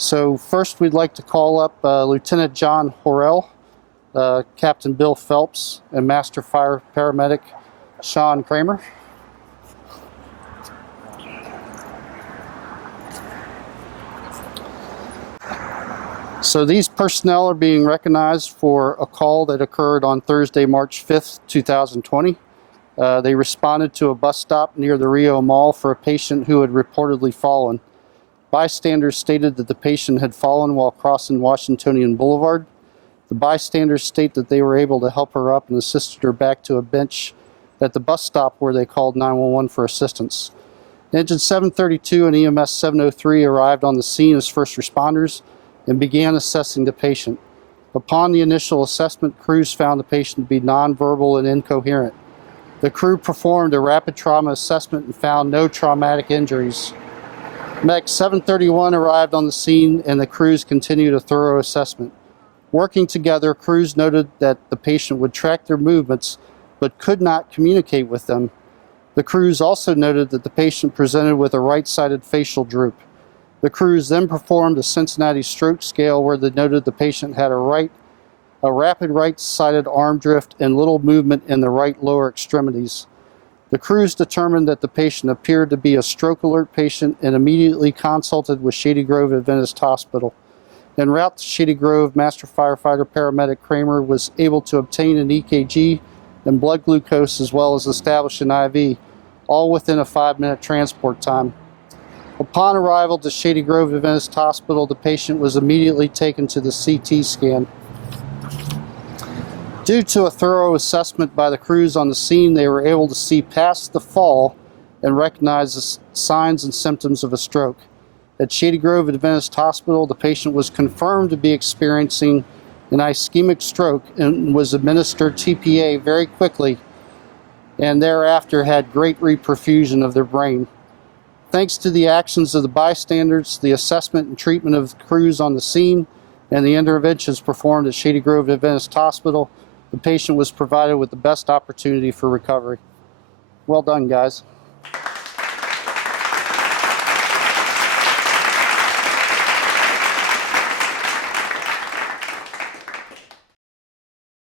So first we'd like to call up Lieutenant John Horrell, Captain Bill Phelps, and Master Fire Paramedic Sean Kramer. So these personnel are being recognized for a call that occurred on Thursday, March 5th, 2020. They responded to a bus stop near the Rio Mall for a patient who had reportedly fallen. Bystanders stated that the patient had fallen while crossing Washingtonian Boulevard. The bystanders state that they were able to help her up and assisted her back to a bench at the bus stop where they called 911 for assistance. Engine 732 and EMS 703 arrived on the scene as first responders and began assessing the patient. Upon the initial assessment, crews found the patient to be nonverbal and incoherent. The crew performed a rapid trauma assessment and found no traumatic injuries. Mech 731 arrived on the scene and the crews continued a thorough assessment. Working together, crews noted that the patient would track their movements but could not communicate with them. The crews also noted that the patient presented with a right-sided facial droop. The crews then performed a Cincinnati stroke scale where they noted the patient had a rapid right-sided arm drift and little movement in the right lower extremities. The crews determined that the patient appeared to be a stroke alert patient and immediately consulted with Shady Grove Adventist Hospital. En route to Shady Grove, Master Firefighter Paramedic Kramer was able to obtain an EKG and blood glucose as well as establish an IV, all within a 5-minute transport time. Upon arrival to Shady Grove Adventist Hospital, the patient was immediately taken to the CT scan. Due to a thorough assessment by the crews on the scene, they were able to see past the fall and recognize the signs and symptoms of a stroke. At Shady Grove Adventist Hospital, the patient was confirmed to be experiencing an ischemic stroke and was administered TPA very quickly and thereafter had great reperfusion of their brain. Thanks to the actions of the bystanders, the assessment and treatment of the crews on the scene, and the interventions performed at Shady Grove Adventist Hospital, the patient was provided with the best opportunity for recovery. Well done, guys.